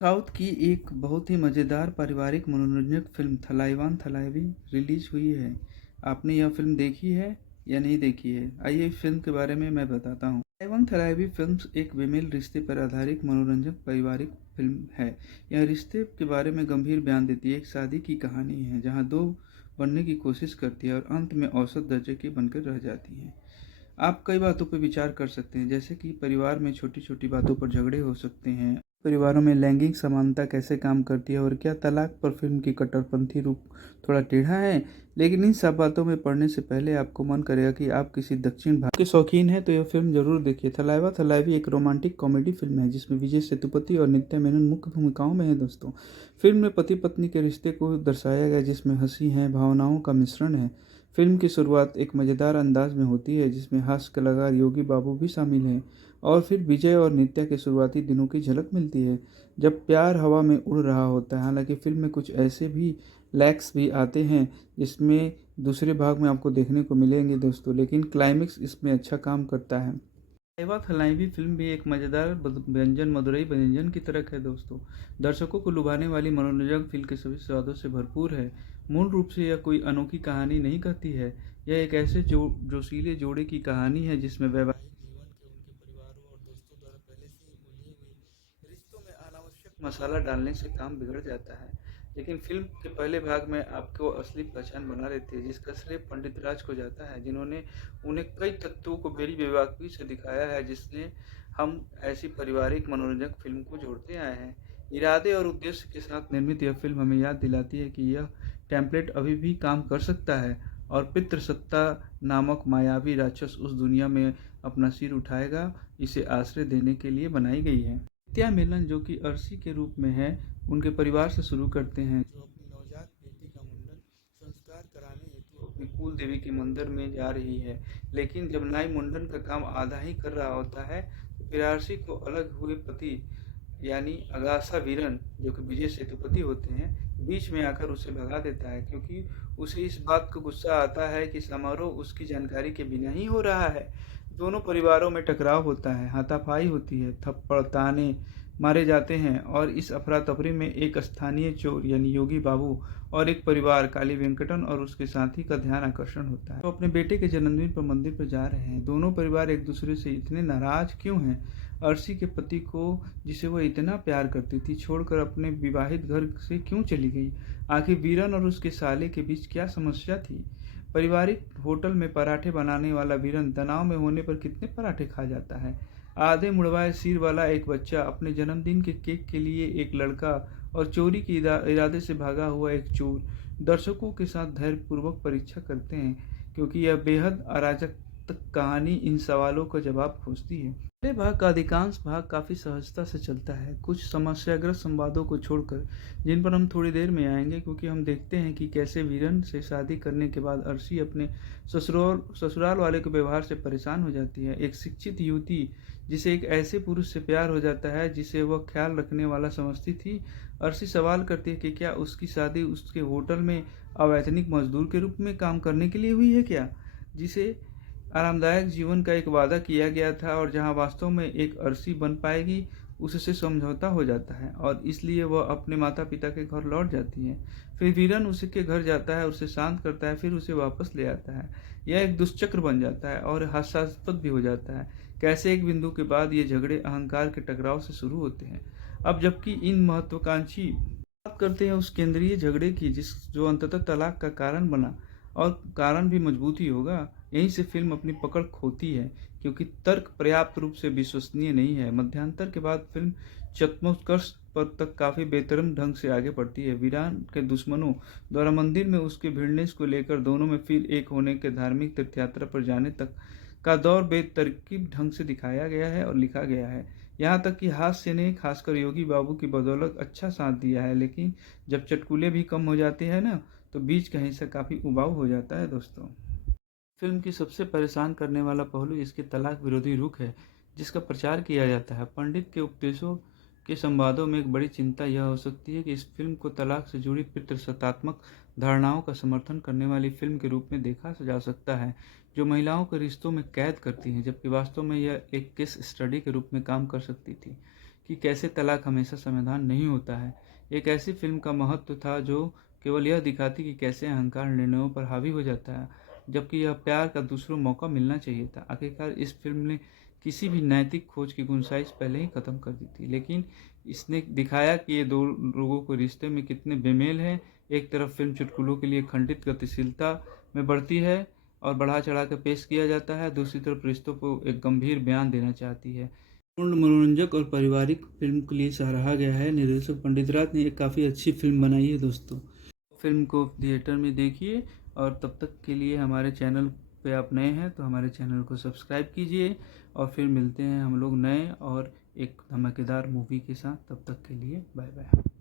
South की एक बहुत ही मज़ेदार पारिवारिक मनोरंजक फ़िल्म थलाइवान थलाइवी रिलीज़ हुई है। आपने यह फ़िल्म देखी है या नहीं देखी है? आइए इस फ़िल्म के बारे में मैं बताता हूँ। थलाइवान थलाइवी फ़िल्म्स एक बेमेल रिश्ते पर आधारित मनोरंजक पारिवारिक फ़िल्म है। यह रिश्ते के बारे में गंभीर बयान देती है। एक शादी की कहानी है जहाँ दो बनने की कोशिश करती है और अंत में औसत दर्जे की बनकर रह जाती हैं। आप कई बातों पर विचार कर सकते हैं, जैसे कि परिवार में छोटी-छोटी बातों पर झगड़े हो सकते हैं, परिवारों में लैंगिक समानता कैसे काम करती है और क्या तलाक पर फ़िल्म की कट्टरपंथी रूप थोड़ा टेढ़ा है? लेकिन इन सब बातों में पढ़ने से पहले आपको मन करेगा कि आप किसी दक्षिण भारत के शौकीन हैं तो यह फ़िल्म ज़रूर देखिए। थलाइवा थलाइवी एक रोमांटिक कॉमेडी फ़िल्म है जिसमें विजय सेतुपति और नित्या मेनन मुख्य भूमिकाओं में हैं दोस्तों। फ़िल्म में पति-पत्नी के रिश्ते को दर्शाया गया जिसमें हँसी है, भावनाओं का मिश्रण है। फिल्म की शुरुआत एक मज़ेदार अंदाज में होती है जिसमें हास्य कलाकार योगी बाबू भी शामिल हैं और फिर विजय और नित्या के शुरुआती दिनों की झलक मिलती है जब प्यार हवा में उड़ रहा होता है। हालांकि फिल्म में कुछ ऐसे भी लैग्स भी आते हैं जिसमें दूसरे भाग में आपको देखने को मिलेंगे दोस्तों, लेकिन क्लाइमेक्स इसमें अच्छा काम करता है। थलाइवा थलाइवी फिल्म भी एक मज़ेदार व्यंजन मदुरई व्यंजन की तरह है दोस्तों। दर्शकों को लुभाने वाली मनोरंजक फिल्म के सभी स्वादों से भरपूर है। मूल रूप से यह कोई अनोखी कहानी नहीं कहती है। यह एक ऐसे जोशीले जोड़े की कहानी है जिसमें वैवाहिक जीवन के उनके परिवारों और दोस्तों द्वारा पहले से ही उलझे हुए रिश्तों में अनावश्यक मसाला डालने से काम बिगड़ जाता है। लेकिन फिल्म के पहले भाग में आपको असली पहचान बना लेती है जिसका श्रेय पंडित राज को जाता है जिन्होंने उन्हें कई तत्वों को बड़ी बेबाकी से दिखाया है जिसने हम ऐसी पारिवारिक मनोरंजक फिल्म को जोड़ते आए हैं। इरादे और उद्देश्य के साथ निर्मित यह फिल्म हमें याद दिलाती है कि यह टेम्पलेट अभी भी काम कर सकता है और पितृसत्ता नामक मायावी राक्षस उस दुनिया में अपना सिर उठाएगा। इसे आश्रय देने के लिए बनाई गई है। नित्या मेनन जो कि अर्शी के रूप में है, उनके परिवार से शुरू करते हैं जो अपनी नवजात बेटी का मुंडन संस्कार कराने हेतु अपनी कुल देवी के मंदिर में जा रही है। लेकिन जब नाई मुंडन का काम आधा ही कर रहा होता है तो फिर अर्शी को अलग हुए पति यानी अगासा वीरन जो कि विजय सेतुपति होते हैं बीच में आकर उसे भगा देता है क्योंकि उसे इस बात का गुस्सा आता है कि समारोह उसकी जानकारी के बिना ही हो रहा है। दोनों परिवारों में टकराव होता है, हाथापाई होती है, थप्पड़ ताने मारे जाते हैं और इस अफरा तफरी में एक स्थानीय चोर यानी योगी बाबू और एक परिवार काली वेंकटन और उसके साथी का ध्यान आकर्षण होता है। तो अपने बेटे के जन्मदिन पर मंदिर पर जा रहे हैं। दोनों परिवार एक दूसरे से इतने नाराज क्यों हैं? अर्शी के पति को जिसे वह इतना प्यार करती थी छोड़कर अपने विवाहित घर से क्यों चली गई? आखिर वीरन और उसके साले के बीच क्या समस्या थी? पारिवारिक होटल में पराठे बनाने वाला वीरन तनाव में होने पर कितने पराठे खा जाता है? आधे मुड़वाए सिर वाला एक बच्चा, अपने जन्मदिन के केक के लिए एक लड़का और चोरी के इरादे से भागा हुआ एक चोर दर्शकों के साथ धैर्यपूर्वक परीक्षा करते हैं क्योंकि यह बेहद अराजक कहानी इन सवालों का जवाब खोजती है। पहले भाग का अधिकांश भाग काफ़ी सहजता से चलता है, कुछ समस्याग्रस्त संवादों को छोड़कर, जिन पर हम थोड़ी देर में आएंगे क्योंकि हम देखते हैं कि कैसे वीरन से शादी करने के बाद अर्शी अपने ससुराल वाले के व्यवहार से परेशान हो जाती है। एक शिक्षित युवती जिसे एक ऐसे पुरुष से प्यार हो जाता है जिसे वह ख्याल रखने वाला समझती थी। अर्शी सवाल करती है कि क्या उसकी शादी उसके होटल में अवैतनिक मजदूर के रूप में काम करने के लिए हुई है क्या, जिसे आरामदायक जीवन का एक वादा किया गया था और जहां वास्तव में एक अर्शी बन पाएगी। उससे समझौता हो जाता है और इसलिए वह अपने माता पिता के घर लौट जाती है। फिर वीरन उसके घर जाता है, उसे शांत करता है, फिर उसे वापस ले आता है। यह एक दुष्चक्र बन जाता है और हास्यास्पद भी हो जाता है कैसे एक बिंदु के बाद ये झगड़े अहंकार के टकराव से शुरू होते हैं। अब जबकि इन महत्वाकांक्षी बात करते हैं उस केंद्रीय झगड़े की जो अंततः तलाक का कारण बना और कारण भी मजबूत ही होगा। यहीं से फिल्म अपनी पकड़ खोती है क्योंकि तर्क पर्याप्त रूप से विश्वसनीय नहीं है। मध्यांतर के बाद फिल्म चरमोत्कर्ष पर तक काफ़ी बेहतरीन ढंग से आगे बढ़ती है। वीरान के दुश्मनों द्वारा मंदिर में उसके भिड़ने को लेकर दोनों में फिर एक होने के धार्मिक तीर्थयात्रा पर जाने तक का दौर बेतरकीब ढंग से दिखाया गया है और लिखा गया है। यहाँ तक कि हास्य ने खासकर योगी बाबू की बदौलत अच्छा साथ दिया है, लेकिन जब चटकुले भी कम हो जाते हैं ना तो बीच का हिस्सा काफ़ी उबाऊ हो जाता है दोस्तों। फिल्म की सबसे परेशान करने वाला पहलू इसके तलाक विरोधी रुख है जिसका प्रचार किया जाता है। पंडित के उपदेशों के संवादों में एक बड़ी चिंता यह हो सकती है कि इस फिल्म को तलाक से जुड़ी पितृसत्तात्मक धारणाओं का समर्थन करने वाली फिल्म के रूप में देखा जा सकता है जो महिलाओं के रिश्तों में कैद करती हैं, जबकि वास्तव में यह एक केस स्टडी के रूप में काम कर सकती थी कि कैसे तलाक हमेशा समाधान नहीं होता है। एक ऐसी फिल्म का महत्व था जो केवल यह दिखाती कि कैसे अहंकार निर्णयों पर हावी हो जाता है, जबकि यह प्यार का दूसरों मौका मिलना चाहिए था। आखिरकार इस फिल्म ने किसी भी नैतिक खोज की गुंजाइश पहले ही ख़त्म कर दी थी, लेकिन इसने दिखाया कि ये दो लोगों के रिश्ते में कितने बेमेल हैं। एक तरफ फिल्म चुटकुलों के लिए खंडित गतिशीलता में बढ़ती है और बढ़ा चढ़ा कर पेश किया जाता है, दूसरी तरफ रिश्तों को एक गंभीर बयान देना चाहती है। पूर्ण मनोरंजक और पारिवारिक फिल्म के लिए सराहा गया है। निर्देशक पंडित राज ने एक काफ़ी अच्छी फिल्म बनाई है दोस्तों। फिल्म को थिएटर में देखिए और तब तक के लिए हमारे चैनल पे आप नए हैं तो हमारे चैनल को सब्सक्राइब कीजिए और फिर मिलते हैं हम लोग नए और एक धमाकेदार मूवी के साथ। तब तक के लिए बाय बाय।